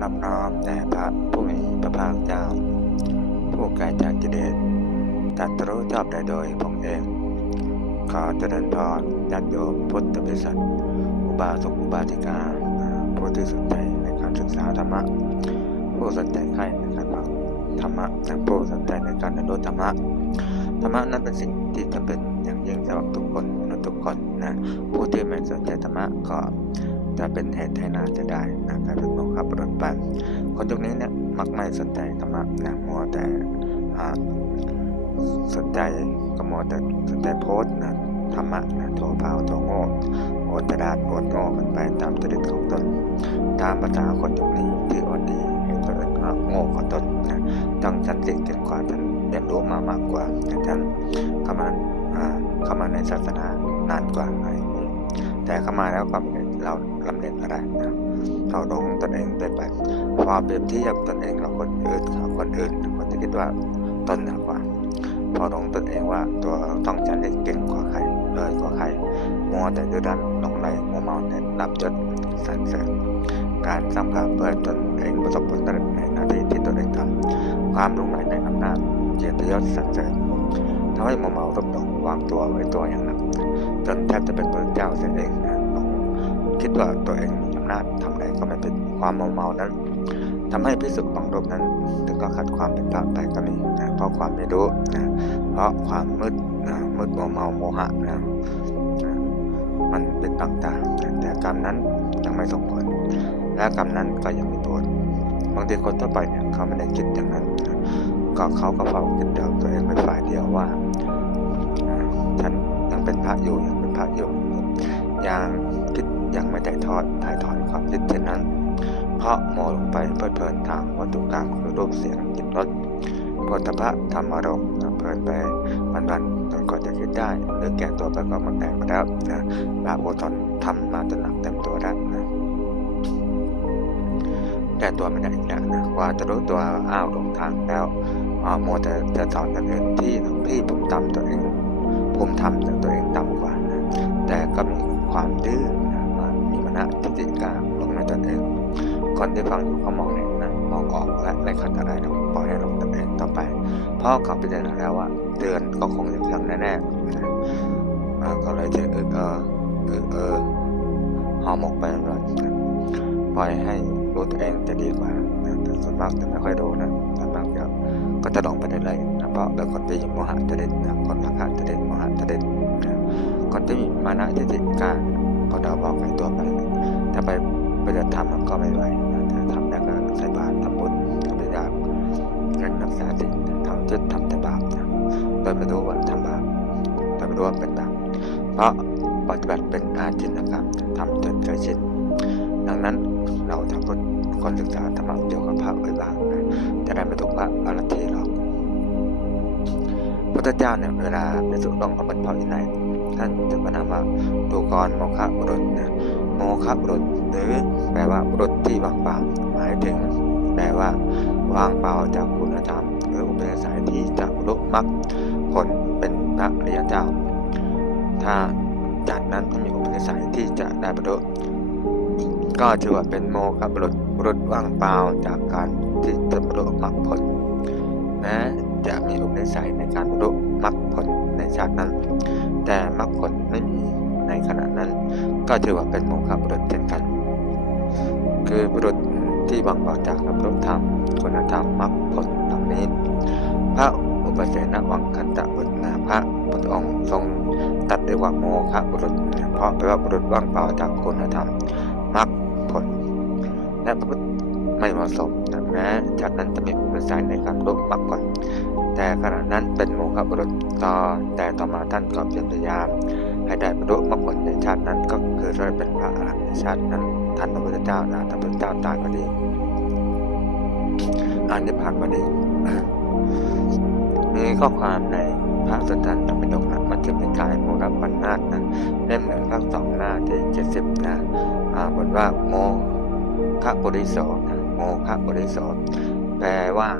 นับน้อมแด่พระผู้มีพระภาคเจ้า ผู้ไกลจากกิเลสตรัสรู้ชอบได้โดยพระองเอง ขอเจริญพรญาติโยมพุทธบริษัท อุบาสกอุบาสิกา ผู้ที่สนใจในการศึกษาธรรมะ ผู้สนใจใครในการฟังธรรมะและผู้สนใจในการเรียนรู้ธรรมะ ธรรมะนั้นเป็นสิ่งที่จำเป็นอย่างยิ่งสำหรับทุกคนทุกคนนะ ผู้ที่ไม่สนใจธรรมะก็ จะเป็นเหตุให้น่าจะได้นะกายเป็นโมฆะปรดปันคนยุคนี้เนี่ยมักไม่สนใจธรรมะนะมัวแต่อ่าสนใจก็มัวแต่สนใจโพสนะธรรมะนะโถเผาโถโง่โอดกระดาษโอดโง่กันไปตามจริตของตน ตามภาษาคนยุคนี้ที่อดดีเห็นคนอื่นโง่กว่าตนนะต้องฉันสิเก่งกว่าฉันเรียนรู้มามากกว่าแต่ฉันเข้ามาอ่าเข้ามาในศาสนานานกว่าอะไรแต่เข้ามาแล้วก็ไม่ได้ เราลำเลียงอะไรนะเราลงตนเองไปไปพอเปรียบเทียบตนเองกับคนอื่นกับคนอื่นคนจะคิดว่าตนเหนือกว่า พอลงตนเองว่าตัวต้องจะเล่นเก่งกว่าใครเลยกว่าใครมัวแต่ดื้อด้นหลงไหลมัวเมาในรับจดสรรเสริญการสร้างการเพื่อตนเองประสบผลสำเร็จในหน้าที่ที่ตนเองทำความลงไหลในอำนาจเกียรติยศสรรเสริญทำให้มัวเมาตกหลงวางตัวไว้ตัวอย่างหนักจนแทบจะเป็นพระเจ้าเสียเองนะหลง คิดว่าตัวเองมีอำนาจทำอะไรก็ไม่เป็นความเมาเมานั้นทำให้พิสุบางรูปนั้น ถึงก็ขัดความเป็นพระไปก็มีนะเพราะความไม่รู้นะเพราะความมืดนะมืดมัวเมาโมหะนะนะมันเป็นต่างๆแต่กรรมนั้นยังไม่ส่งผล และกรรมนั้นก็ยังมีผลบางทีคนทั่วไปเนี่ยเขาไม่ได้คิดอย่างนั้นก็เขาก็เฝ้าคิดเดียวตัวเองเป็นฝ่ายเดียวว่าอ่าฉันยังเป็นพระอยู่ยังเป็นพระอยู่ ยังคิดยังไม่ถ่ายทอดถ่ายถอนความคิดเช่นนั้น เพราะโมลงไปเพลิดเพลินทางวัตถุกรรมคือรูปเสียงกลิ่นรสโผฏฐัพะธรรมอารมณ์เพลินไปวันๆจนกว่าจะคิดได้หรือแก่ตัวไปก็มันแตกไปแล้วนะบาปโอทนทำมาจนหนักเต็มตัวแล้วนะแต่ตัวไม่ได้อีกแล้วนะกว่าจะรู้ตัวอ้าวหลงทางแล้วอ๋อโมวแต่จะสอนคนอื่นที่หลวงพี่ผมต่ำตัวเองผมทำแต่ตัวเองต่ำกว่านะแต่ก็มี ความดื้อนะว่ามีมณทิฏฐิกลางลงในตนเองคนที่ฟังอยู่เขามองเห็นนะมองออกและไม่ขัดอะไรนะปล่อยให้ลงตนเองต่อไป เพราะเขาพิจารณาแล้วว่าเดือนก็คงจะทำแน่ๆนะก็เลยจะเออเออเออเออหอหมกไปแล้วปล่อยให้รู้ตัวเองจะดีกว่านะแต่ส่วนมากจะไม่ค่อยรู้นะส่วนมากจะก็จะหลงไปได้เลย นะเพราะเป็นคนที่โมหะจะเดนนะคนราคะจะเด่นโมหะจะเด่นนะคนที่มีมานะทิฏฐิกล้ารก็เดาบอกไปตัวไปแต่ไปไปจะทำมันก็ไม่ไหวนะแต่ทำได้วก็ใส่บาตรทำบุญทำได้ยากเงินรักษาศีลทำจุดทำแต่บาปนะโดยไม่รู้ว่าทำบาปโดยไม่รู้ว่าเป็นบาปเพราะปฏิบัติเป็นอาจินกรรมทำจนเคยชินดังนั้นเราทำคนคนศึกษาธรรมะเกี่ยวกับพระไว้บ้างนะจะได้ไม่ถูกพระอารัทีหรอก พุทธเจ้าเนี่ยเวลาไปสู่ลงอบัติภาวินัยท่านจะประนามว่าดูกรโมฆะบุรุษนะโมฆะบุรุษหรือแปลว่าบุรุษที่ว่างเปล่าหมายถึง แปลว่าว่างเปล่าจากคุณธรรมหรืออุปนิสัยที่จะบรรลุมรรคผลเป็นพระริยเจ้า ถ้าจากนั้นมีอุปนิสัยที่จะได้บรรลุก็ถือว่าเป็นโมฆะบุรุษบุรุษว่างเปล่าจากการที่จะบรรลุมรรคผลแม้ จะมีอุปนิสัยในการบรรลุมรรคผลในชาตินั้น แต่มรรคผลไม่มีในขณะนั้น ก็ถือว่าเป็นโมฆะบุรุษเช่นกัน คือบุรุษที่บังเบาจากบรรลุธรรมคุณธรรมมรรคผลเหล่านี้ พระอุปเสนวังคันตะบุตรนะพระพุทธองค์ทรงตัดเรียว่าโมฆะบุรุษนะเพราะแปลว่าบุรุษว่างเปล่าจากคุณธรรมมรรคผล และประพฤติไม่เหมาะสมนะแม้จากนั้นจะมีอุปสรรคในการรรลุมรรคผล แต่ขณะนั้นเป็นโมฆะบุรุษต่อแต่ต่อมาท่านก็เพียรพยายาม ให้ได้บรรลุมรรคผลในชาตินั้นก็คือได้เป็นพระอรหันต์ในชาตินั้นท่านพระพุทธเจ้านะท่านพระพุทธเจ้าตายก็ดีอานิพพานก็ดีมีข้อความในพระสุตตันตปิฎกนะมัจจุนิกายโมรปันนาตนะเล่มหนึ่งข้อสองหน้าที่เจ็ดสิบนะอ่าบทว่าโมคะบุริโสนะโมคะบุริโสแปลว่า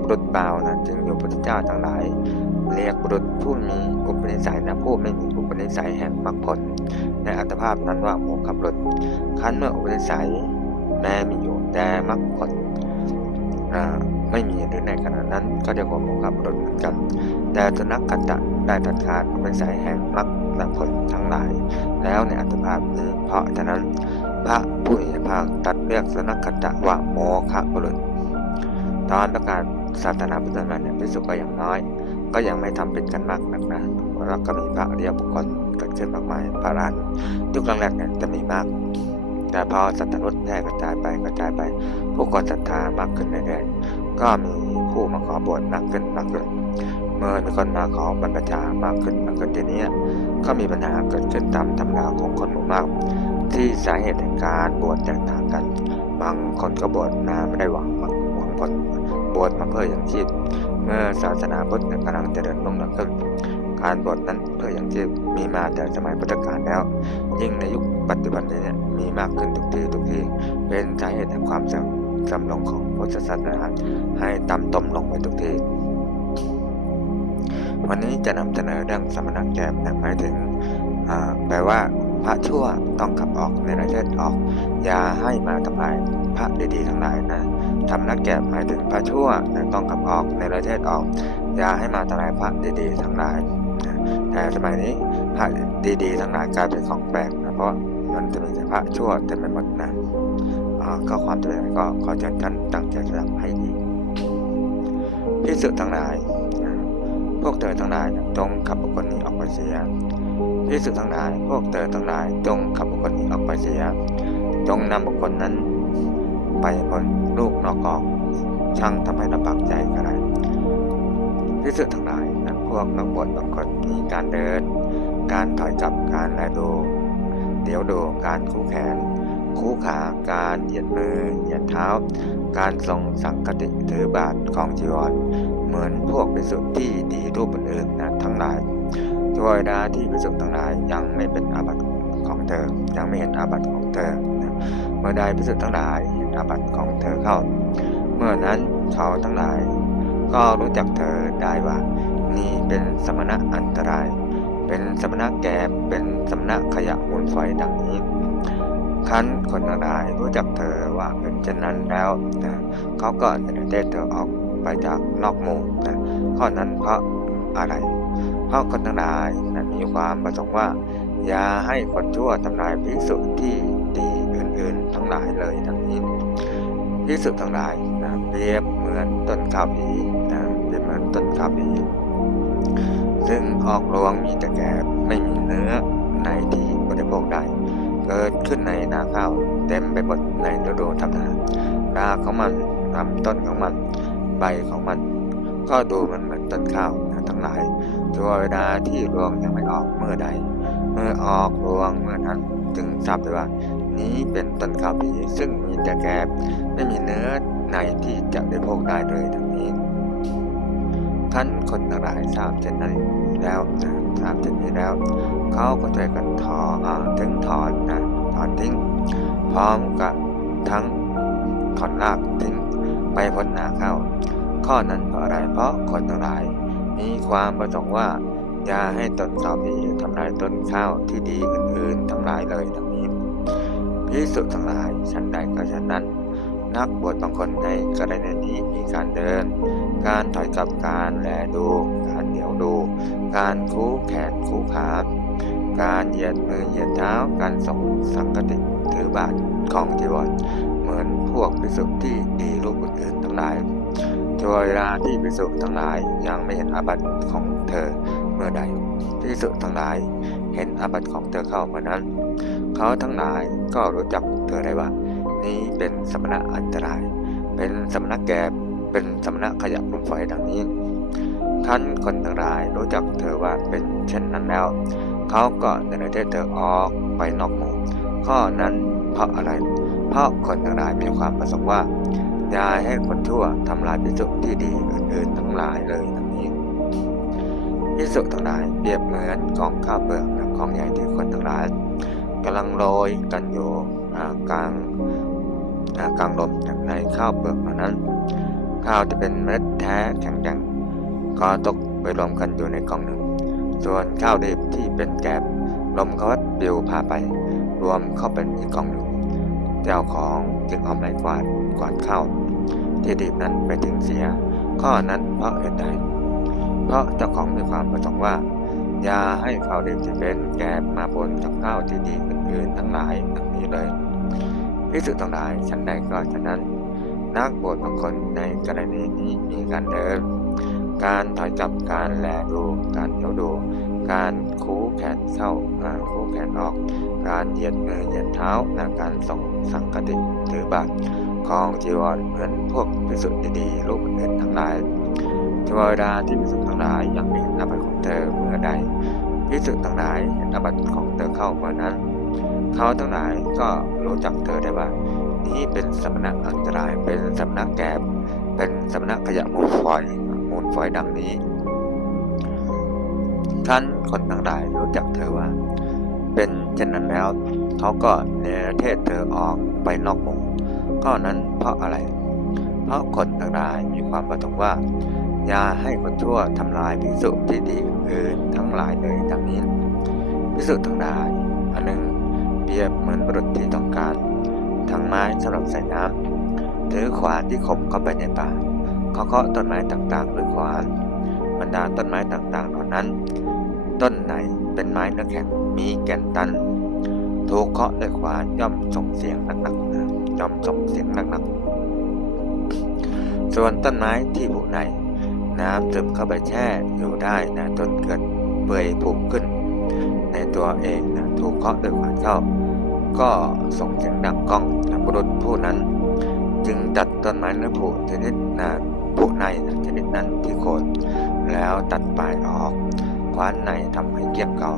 บุรุษเบานะจึงอยู่พระเจ้าทั้งหลาย เรียกบุรุษผู้มีอุปนิสัยนะผู้ไม่มีอุปนิสัยแห่งมรรคผล ในอัตภาพนั้นว่าโมฆะบุรุษคันเมื่ออุปนิสัยแม้มีอยู่แต่มรรคผลไม่มีหรือในขณะนั้นก็เรียกว่าโมฆะบุรุษเหมือนกัน แต่สนัขกัตตะได้ตัดขาดเป็นสายแห่งมรรคและผลทั้งหลาย แล้วในอัตภาพนี้เพราะฉะนั้นพระผู้มีพระภาคตัดเรียกสนัขกัตตะว่าโมฆะบุรุษ ตอนประกาศศาสนาพุทธนั้นเนี่ยพิสุก็อย่างน้อย ก็ยังไม่ทำเป็นกันมากนักนะแล้วก็มีพระอริยบุคคลเกิดขึ้นมากมายพระรหันยุคแรกๆเนี่ยจะมีมาก แต่พอสัตรุษแพร่กระจายไปกระจายไป ผู้คนศรัทธามากขึ้นเรื่อยๆก็มีผู้มาขอบวชมากขึ้นมากขึ้นเมื่อมีคนมาขอบรรพชามากขึ้นมากขึ้นทีนี้ก็มีปัญหาเกิดขึ้นตามธรรมดาของคนหมู่มาก ที่สาเหตุแห่งการบวชแตกต่างกัน บางคนก็บวชมาไม่ได้หวังหวัง ผลบวชมาเพื่ออย่างชีพ เมื่อศาสนาพุทธกำลังเจริญรุ่งเรืองขึ้นการบวชนั้นเพื่ออย่างชีพมีมาแต่สมัยพุทธกาลแล้ว ยิ่งในยุคปัจจุบันนี้เนี่ยมีมากขึ้นทุกทีทุกทีเป็นสาเหตุแห่งความเสื่อมสำลงของพุทธศาสนาให้ต่ำต้มลงไปทุกทีวันนี้จะนำเสนอเรื่องสมณแกมนะหมายถึงแปลว่าพระชั่วต้องขับออกในประเทศออก อย่าให้มาทำลายพระดีๆทั้งหลายนะ ทำนักแกมหมายถึงพระชั่วนะต้องขับออกในประเทศออก อย่าให้มาทำลายพระดีๆทั้งหลายแต่สมัยนี้พระดีๆทั้งหลายกลายเป็นของแปลกนะเพราะมันจะมีแต่พระชั่วเต็มไปหมดนะก็ความเป็นก็ขอเชิญท่านตั้งใจฟังให้ดีพิสุทั้งหลาย พวกเธอทั้งหลายจงขับบุคคลนี้ออกไปเสียพิสุทั้งหลาย พวกเธอทั้งหลายจงขับบุคคลนี้ออกไปเสียจงนำบุคคลนั้น ไปพ้นลูกนอกออกช่างทำให้ลำบากใจก็ได้พิสุทั้งหลายนะพวกนักบวชบางคนมีการเดิน การถอยกลับการแลดู เดี๋ยวดูการคู่แขน คู่ขาการเหยียดมือเหยียดเท้า การทรงสังกติถือบาทของจีวรเหมือนพวกภิกษุที่ดีรูปอื่นๆนะทั้งหลายช่วยดาที่ภิกษุทั้งหลายยังไม่เป็นอาบัติของเธอยังไม่เห็นอาบัติของเธอนะเมื่อใดภิกษุทั้งหลาย อาบัติของเธอเข้า เมื่อนั้นเขาทั้งหลาย ก็รู้จักเธอได้ว่า นี่เป็นสมณะอันตราย เป็นสมณะแก่เป็นสมณะขยะมูลฝอยดังนี้ขั้นคนทั้งหลายรู้จักเธอว่าเป็นเช่นนั้นแล้วนะเขาก็จะได้เธอออกไปจากนอกหมู่นะข้อนั้นเพราะอะไร เพราะคนทั้งหลายนะมีความประสงค์ว่า อย่าให้คนชั่วทำลายภิกษุที่ดีอื่นๆ ทั้งหลายเลยดังนี้ ภิกษุทั้งหลายนะเปรียบเหมือนต้นข้าวผีนะเปรียบเหมือนต้นข้าวผีซึ่งออกรวงมีแต่แก่ไม่มีเนื้อในที่บริโภคได้ เกิดขึ้นในนาข้าวเต็มไปหมดในฤดูทำนาดาของมันลำต้นของมัน ใบของมัน ก็ดูมันเหมือนต้นข้าวนะทั้งหลายช่วเวลาที่รวงยังไม่ออกเมื่อใด เมื่อออกรวงเมื่อนั้นจึงทราบได้ว่า นี้เป็นต้นข้าวผีซึ่งมีแต่แกบไม่มีเนื้อในที่จะบริโภคได้เลยทั้งนี้ท่านคนทั้งหลายทราบเช่นนั้นแล้วนะทราบเช่นนี้แล้ว เขาก็ช่วยกันถออถึงถอนนะถอนทิ้ง พร้อมกับทั้งถอนรากทิ้งไปพ้นนาเข้า ข้อนั้นเพราะอะไรเพราะคนทั้งหลาย มีความประสงค์ว่าอย่าให้ต้นข้าวผีทำลายต้นข้าวที่ดีอื่นๆทั้งหลายเลยทั้งนี้ พิสุทั้งหลายฉันใดก็ฉันนั้น นักบวชบางคนในกรณีนี้มีการเดิน การถอยกลับการแลดู การเดี่ยวดู การคู่แขนคู่ขาการเหยียดมือเหยียดเท้าการส่งสังกติถือบาทของจีวรเหมือนพวกภิกษุที่ดีรูปอื่นๆทั้งหลายช่วงเวลาที่ภิกษุทั้งหลายยังไม่เห็นอาบัติของเธอเมื่อใดภิกษุทั้งหลายเห็นอาบัติของเธอเข้าเมื่อนั้น เขาทั้งหลายก็รู้จักเธอได้ว่า นี้เป็นสมณะอันตราย เป็นสมณะแก่เป็นสมณะขยะมุนไฟดังนี้ ท่านคนทั้งหลายรู้จักเธอว่าเป็นเช่นนั้นแล้ว เขาก็เนเทศเธอออกไปนอกหมู่ข้อนั้นเพราะอะไร เพราะคนทั้งหลายมีความประสงค์ว่าอย่าให้คนชั่วทำลายพิสุที่ดีอื่นๆทั้งหลายเลยทั้งนี้พิสุทั้งหลายเปรียบเหมือนกองข้าวเปลือกนะกองใหญ่ที่คนทั้งหลาย กำลังโรยกันอยู่กลางกลางลมในข้าวเปลือกเหล่านั้น ข้าวจะเป็นเมล็ดแท้แข็งแกร่งก็ตกไปรวมกันอยู่ในกองหนึ่ง ส่วนข้าวดิบที่เป็นแกบลมเขาวัดปลิวพาไป รวมเข้าเป็นอีกกองหนึ่งเจ้าของจึงเอาไม้กวาดกวาดข้าวที่ดินนั้นไปถึงเสีย ข้อนั้นเพราะเหตุใดเพราะเจ้าของมีความประสงค์ว่า ยาให้เขาวดิบที่เป็นแกบมาปนกับข้าวที่ดีอื่นๆทั้งหลายดังนี้เลยพิสุทั้งหลายฉันใดก็ฉะนั้น นักบวชบางคนในกรณีนี้มีการเดิน การถอยกลับการแลดูการเดียวดู การคูแขนเข้าอ่าคูแขนออก การเหยียดมือเหยียดเท้าและการส่งสังกติถือบาตรของจีวรเหมือนพวกพิสุทธิ์ดีๆรูปอื่นทั้งหลาย เทวดาที่พิสุทั้งหลายยังไม่เห็นอาบัติของเธอเมื่อใดพิสุทั้งหลายเห็นอาบัติของเธอเข้าเมื่อนั้น เขาทั้งหลายก็รู้จักเธอได้ว่า นี้เป็นสมณะอันตรายเป็นสมณะแกบเป็นสมณะขยะมูลฝอยมูลฝอยดังนี้ ท่านคนทั้งหลายรู้จักเธอว่า เป็นเช่นนั้นแล้วเขาก็เนรเทศเธอออกไปนอกหมู่ข้อนั้นเพราะอะไร เพราะคนทั้งหลายมีความประสงค์ว่า ยาให้คนชั่วทำลายพิสุที่ดีอื่นทั้งหลายเลยดังนี้พิสุทั้งหลายอันหนึ่งเปรียบเหมือนบุรุษที่ต้องการทั้งไม้สำหรับใส่น้ำถือขวานที่คมเข้าไปในป่าเขาเคาะต้นไม้ต่างๆด้วยขวานบรรดาต้นไม้ต่างๆเหล่านั้น ต้นไหนเป็นไม้เนื้อแข็งมีแก่นตันถูกเคาะด้วยขวานย่อมส่งเสียงหนักๆย่อมส่งเสียงหนักๆส่วนต้นไม้ที่ผุใน น้ำซึมเข้าไปแช่อยู่ได้นะจนเกิดเปื่อยผุขึ้น ในตัวเองนะถูกเคาะด้วยขวานเข้าก็ส่งเสียงดังก้องนะบุรุษผู้นั้น จึงตัดต้นไม้เนื้อผุชนิดนะผุในนะชนิดนั้นที่โคนแล้วตัดปลายออกคว้านในทำให้เกลี้ยงเก่า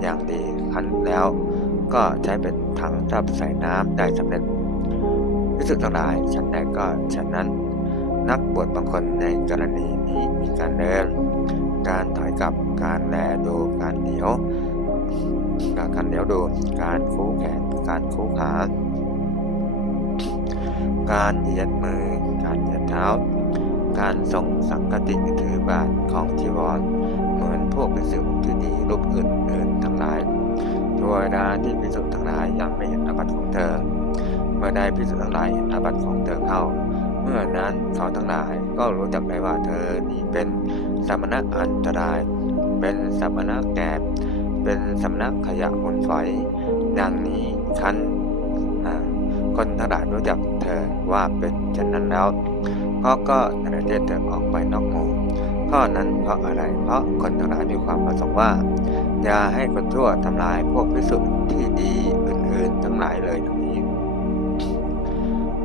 อย่างดีคั้นแล้วก็ใช้เป็นถังทับใส่น้ำได้สำเร็จพิสุทธิ์ทั้งหลายฉันใดก็ฉันนั้น นักบวชบางคนในกรณีนี้มีการเดิน การถอยกลับ การแลดูการเหนียว การเหนียวดู การคู่แขน การคู่ขา การเหยียดมือ การเหยียดเท้า การส่งสังกติถือบาทของจีวร เหมือนพวกเป็นสิ่งที่ดีรูปอื่นๆทั้งหลายทวดาที่พิสุทธ์ทั้งหลายยังไม่เห็นอาบัติของเธอ เมื่อได้พิสุทธ์ทั้งหลายเห็นอาบัติของเธอเข้า เมื่อนั้นเขาทั้งหลายก็รู้จักได้ว่าเธอนี้เป็นสมณะอันตราย เป็นสมณะแกบเป็นสมณะขยะมูลฝอย ดังนี้คันคนทั้งหลายรู้จักเธอว่าเป็นเช่นนั้นแล้วก็ก็นรเทศเธอออกไปนอกหมู่ข้อนั้นเพราะอะไร เพราะคนทั้งหลายมีความประสงค์ว่า อย่าให้คนชั่วทำลายพวกพิสุทธิ์ที่ดีอื่นๆทั้งหลายเลยดังนี้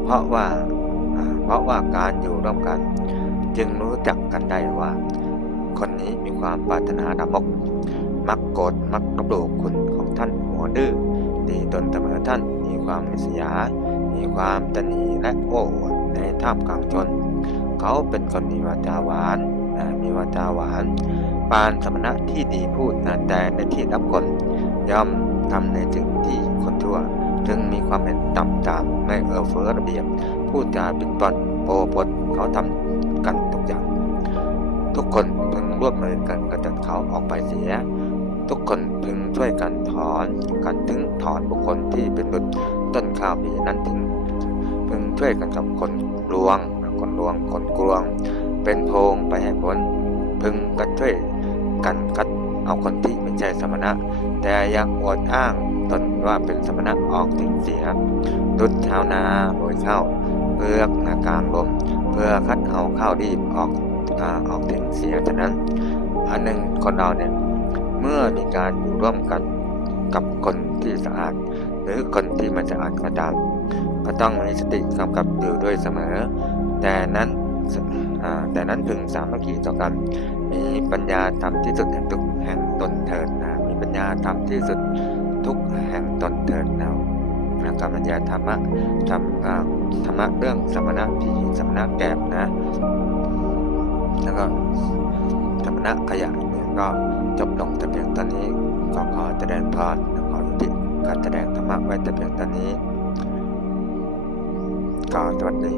เพราะว่า เพราะว่าการอยู่ร่วมกัน จึงรู้จักกันได้ว่า คนนี้มีความปรารถนาดามก มักโกรธมักกระดูคุณของท่านหัวดื้อตีตนเสมอท่านมีความมิษยา มีความตนีและโอ้อวดในท่ามกลางชน เขาเป็นคนมีวาจาหวานมีวาจาหวาน ปานสมณะที่ดีพูดนะแต่ในที่รับคนย่อมทำในสิ่งที่คนทั่ว จึงมีความเห็นต่ำตามไม่ เอื้อเฟื้อระเบียบ พูดจาปิดปอนโปปดเขาทำกันทุกอย่าง ทุกคนพึงร่วมมือกันกระจัดเขาออกไปเสีย ทุกคนพึงช่วยกันถอนกันถึงถอนบุคคลที่เป็นบุตรต้นข้าวปีนั้นถึงพึงช่วยกันกับคนลวง คนลวงคนกลวง เป็นโพงไปให้พ้นพึงกันช่วยกันคัดเอาคนที่ไม่ใช่สมณะ แต่ยังอวดอ้าง ตนว่าเป็นสมณะออกถึงเสียดุดชาวนาโรยข้าวเพื่อนากลางลมเพื่อคัดเอาข้าวดีออกออกถึงเสียฉะนั้น อันหนึ่งคนเราเนี่ยเมื่อมีการอยู่ร่วมกันกับคนที่สะอาด หรือคนที่ไม่สะอาดก็ตามก็ต้องมีสติกำกับอยู่ด้วยเสมอ แต่นั้นแต่นั้นพึงสามัคคีต่อกัน มีปัญญาทำที่สุดแห่งทุกแห่งตนเถิดนะมีปัญญาทำที่สุด ทุกแห่งตนเถิดนะนะการบรรยายธรรมะธรรมธรรมะเรื่องสมณะผีสมณะแกบนะ แล้วก็สมณะขยะเนี่ยก็จบลงแต่เพียงตอนนี้ก็ขอแสดงพรขอยุติการแสดงธรรมะไว้แต่เพียงตอนนี้ก็สวัสดี